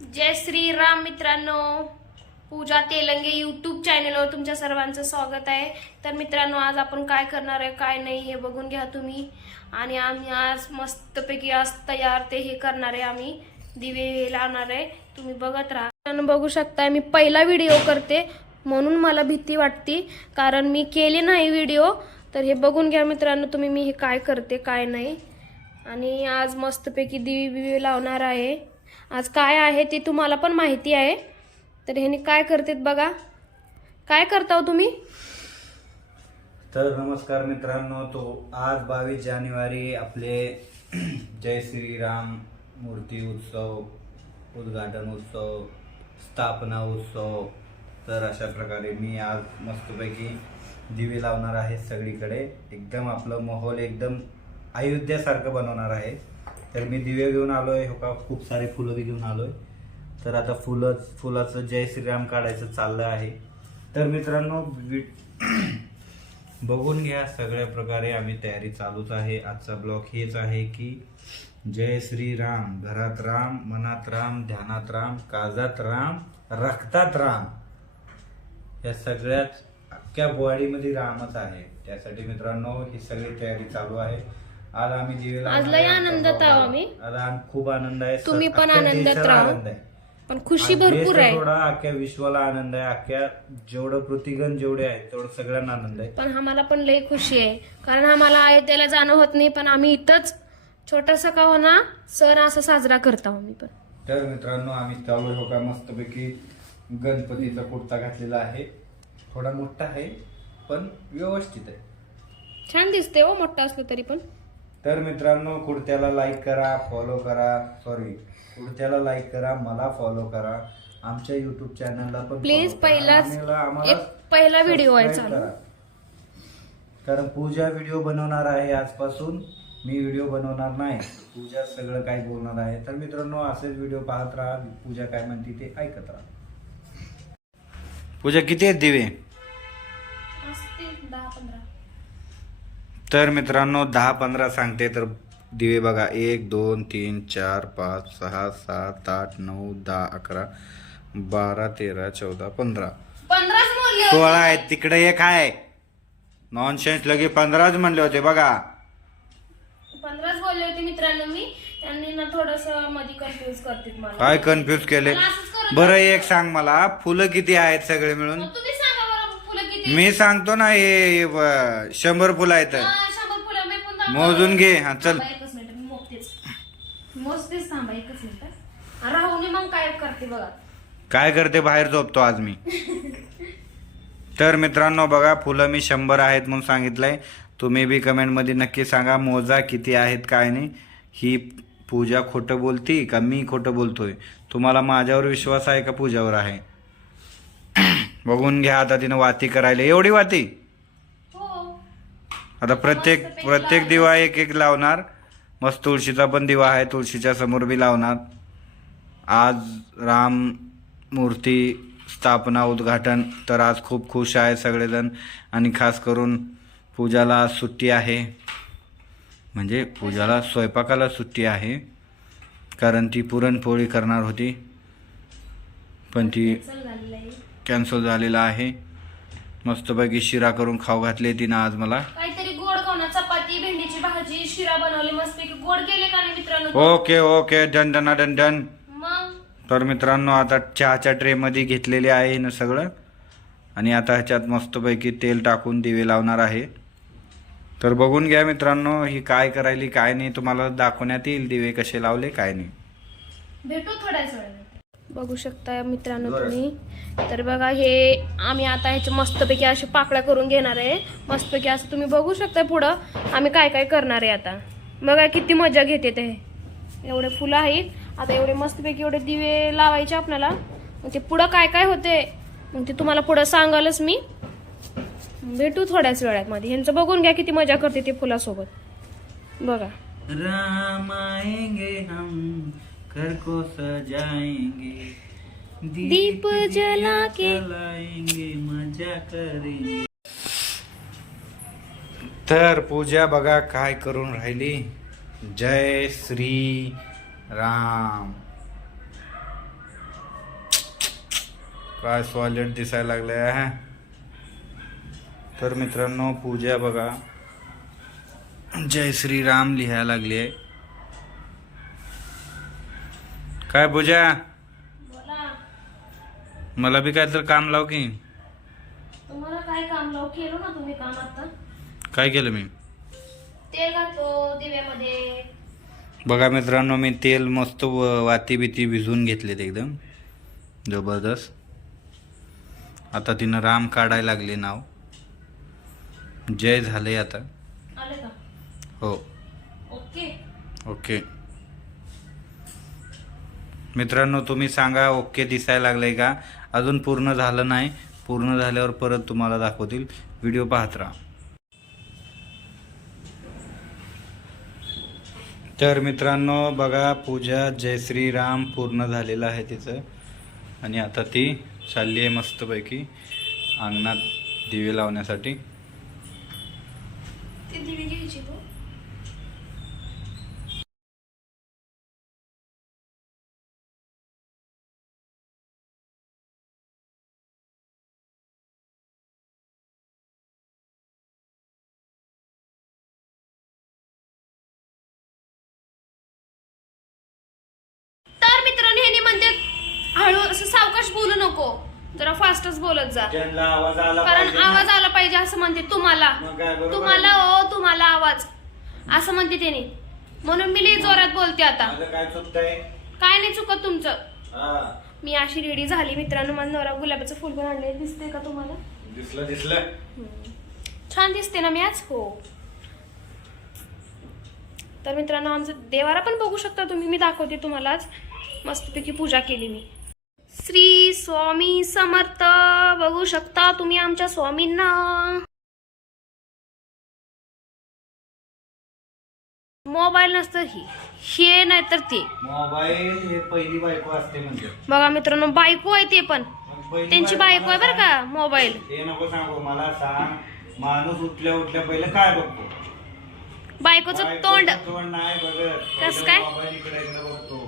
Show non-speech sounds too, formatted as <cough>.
जय श्री राम मित्रांनो. पूजा तेलंगे यूट्यूब चॅनलवर तुमच्या सर्वांचं स्वागत आहे. तर मित्रांनो आज आपण काय करणार आहे काय नाही हे बघून घ्या तुम्ही. आणि आम्ही आज मस्तपैकी आज तयार ते हे करणार आहे आम्ही. दिवे लावणार आहे. तुम्ही बघत राहा. मित्रांनो, बघू शकता मी पहिला व्हिडिओ करते. म्हणून मला भीती वाटते कारण मी केले नाही व्हिडिओ तर हे बघून घ्या मित्रांनो तुम्ही मी हे काय करते काय नाही. आणि आज मस्तपैकी दिवे बिवे लावणार आहे. आज काय आहे ते तुम्हाला पण माहिती आहे. तर ह्याने काय करतेत बघा. काय करता हो तुम्ही? तर नमस्कार मित्रांनो तो आज बावीस जानेवारी आपले <clears throat> जय श्रीराम मूर्ती उत्सव उद्घाटन उत्सव स्थापना उत्सव. तर अशा प्रकारे मी आज मस्तपैकी दिवे लावणार आहे सगळीकडे. एकदम आपलं माहोल एकदम अयोध्यासारखं बनवणार आहे. तर मी दिवे घेऊन आलोय हो का खूप सारे फुलं बी घेऊन आलोय. तर आता फुलं फुलाचं जय श्रीराम काढायचं चाललं आहे. तर मित्रांनो <clears throat> बघून घ्या सगळ्या प्रकारे आम्ही तयारी चालूच आहे. आजचा ब्लॉग हेच आहे की जय श्रीराम घरात राम मनात राम ध्यानात राम काजात राम रक्तात राम. या सगळ्यात अख्ख्या बोवाडीमध्ये रामच आहे. त्यासाठी मित्रांनो ही सगळी तयारी चालू आहे. आज आम्ही लावणार आज लय आहे. आनंदात आहो आम्ही. आज आम- खूप आनंद आहे. तुम्ही पण अख्ख्या आनंदात देशाला राहा. आनंद आहे. पण खुशी भरपूर आहे. थोडा अख्ख्या विश्वाला आनंद आहे. अख्ख्या जेवढं पृथ्वीगण जेवढे आहेत तेवढं सगळ्यांना आनंद आहे. पण आम्हाला पण लई खुशी आहे. कारण आम्हाला अयोध्येला जाणं होत नाही पण आम्ही इथंच छोटासा का होना सण असा साजरा करतो आम्ही पण. तर मित्रांनो आम्ही चालू हो का? मस्तपैकी गणपतीचा कुर्ता घातलेला आहे. थोडा मोठा आहे पण व्यवस्थित आहे. छान दिसते हो मोठा असलं तरी पण. तर मित्रांनो कुर्त्याला लाईक करा फॉलो करा. सॉरी कुर्त्याला लाईक करा मला फॉलो करा. आमच्या युट्यूब चॅनलला पण. पहिलाच एक पहिला व्हिडिओ आहे चालू. कारण पूजा व्हिडिओ बनवणार आहे आजपासून. मी व्हिडिओ बनवणार नाही. पूजा सगळं काय बोलणार आहे. तर मित्रांनो असेच व्हिडिओ पाहत राहा. पूजा काय म्हणते ते ऐकत राहा. पूजा किती आहेत दिवे? तर मित्रांनो दहा पंधरा सांगते तर दिवे बघा. एक दोन तीन चार पाच सहा सात आठ नऊ दहा अकरा बारा तेरा चौदा पंधरा. पंधराच सोळा आहेत तिकडे एक आहे. नॉनसेन्स लगे पंधराच म्हणले होते बघा. पंधराच बोलले होते मित्रांनो मी. त्यांनी ना थोडसमध्ये कन्फ्युज करते मला. काय कन्फ्युज केले? बरं एक सांग मला. फुलं किती आहेत सगळे मिळून? मग तुम्ही मी सांगतो ना हे ब- शंभर फुलं आहेत. हा, शंभर फुलं. मी पण दाखवतो. मोजून घे. हा चल. थांबा, एकच मिनिट मी मोजतेच मोजतेच थांबा एकच मिनिट राहुनी मग काय करते बघा. काय करते? बाहेर झोपतो आज मी. तर मित्रांनो बघा फुलं मी शंभर आहेत म्हणून सांगितलंय. तुम्ही बी कमेंटमध्ये नक्की सांगा मोजा किती आहेत काय नाही. ही पूजा खोटं बोलती का मी खोटं बोलतोय? तुम्हाला माझ्यावर विश्वास आहे का पूजावर आहे? बघून घ्या आता तिनं वाती करायला. एवढी वाती? हो. आता प्रत्येक प्रत्येक दिवा एक एक लावणार. मस्त तुळशीचा पण दिवा आहे तुळशीच्या समोर बी लावणार. आज राम मूर्ती स्थापना उद्घाटन. तर आज खूप खुश आहे सगळेजण. आणि खास करून पूजाला आज सुट्टी आहे. म्हणजे पूजाला स्वयंपाकाला सुट्टी आहे. कारण ती पुरणपोळी करणार होती. पण ती कॅन्सल झालेला आहे. मस्तपैकी शिरा करून खाऊ घातली तिनं आज मला. काहीतरी गोड खाऊ चपाती भेंडीची भाजी शिरा बनवली मस्तपैकी गोड केले का नाही मित्रांनो? Okay okay done done done done. मग? तर मित्रांनो आता चहाच्या ट्रेमध्ये घेतलेले आहे ना सगळं. आणि आता ह्याच्यात मस्तपैकी तेल टाकून दिवे लावणार आहे. तर बघून घ्या मित्रांनो ही काय करायली काय नाही तुम्हाला दाखवण्यात येईल दिवे कसे लावले काय नाही. भेटू थोड्याच वेळाने बघू शकता मित्रांनो. तुम्ही. तर बघा हे आम्ही आता ह्याचे मस्तपैकी असे पाकळ्या करून घेणार आहे. मस्तपैकी असं तुम्ही बघू शकता पुढं. आम्ही काय काय करणार आहे आता? बघा किती मजा घेते ते. एवढे फुलं आहेत. आता एवढे मस्तपैकी एवढे दिवे लावायचे आपल्याला. मग ते पुढं काय काय होते मग ते तुम्हाला पुढं सांगालच मी. भेटू थोड्याच वेळात मध्ये ह्यांचं बघून घ्या किती मजा करते ते फुलासोबत. बघा. राम आएंगे हम घर को सजाएंगे दीप जला के जलाएंगे मजा करेंगे। तर पूजा बघा काय करून राहिली. जय श्री राम. काय सॉलिड दिसायला लागले आहे. तर मित्रांनो पूजा बघा. जय श्रीराम लिहायला लागली आहे. काय पूजा? मला बी काय तर काम लाव की. तुम्हाला काय काम लावू? केलं ना तुम्ही काम आता. काय केलं मी? तेल घालतो दिव्यामध्ये. बघा मित्रांनो मी तेल मस्त वाती बिती भिजवून घेतलेत एकदम. जबरदस्त. आता तिनं राम काढायला लागले नाव. जय झालंय आता. हो. ओके. ओके. मित्रांनो तुम्ही सांगा ओके दिसायला लागलंय का? अजून पूर्ण झालं नाही. पूर्ण झाल्यावर परत तुम्हाला दाखवतील. व्हिडिओ पाहत राहा. तर मित्रांनो बघा पूजा जय श्रीराम पूर्ण झालेलं आहे तिचं. आणि आता ती चालली आहे मस्तपैकी अंगणात दिवे लावण्यासाठी. नको. जरा फास्टच बोलत जा. त्यांना आवाज आला कारण पाहिजे ना. आवाज आला पाहिजे असं म्हणते तुम्हाला. मग काय बरोबर तुम्हाला आहे. ओ तुम्हाला आवाज. असं म्हणते त्याने. म्हणून मी लई जोरात बोलते आता. माझं काय चुकतंय? काय नाही चुकत तुमचं. हा. मी अशी रेडी झाली मित्रांनो. माझा नवरा गुलाबाचं फुल पण आणले दिसते का तुम्हाला? दिसलं दिसलं. छान दिसते ना मी आज? हो. तर मित्रांनो आमचं देवारा पण बघू शकता तुम्ही. मी दाखवते तुम्हाला आज. मस्तपैकी पूजा केली मी. श्री स्वामी समर्थ. बघू शकता तुम्ही आमच्या स्वामींना. मोबाईल नसतं ही. हे नाही तर ते. मोबाईल हे पहिली बायको असते म्हणजे. बघा मित्रांनो बायको आहे ते पण. पहिली त्यांची बायको आहे बरं का मोबाईल. ते नको सांगू मला सांग. माणूस उठल्या उठल्या पहिलं काय बघतो? बायकोचं बायकोचं तोंड. तोंड नाही बघत. कसं काय? मोबाईल इकडे इकडे बघतो.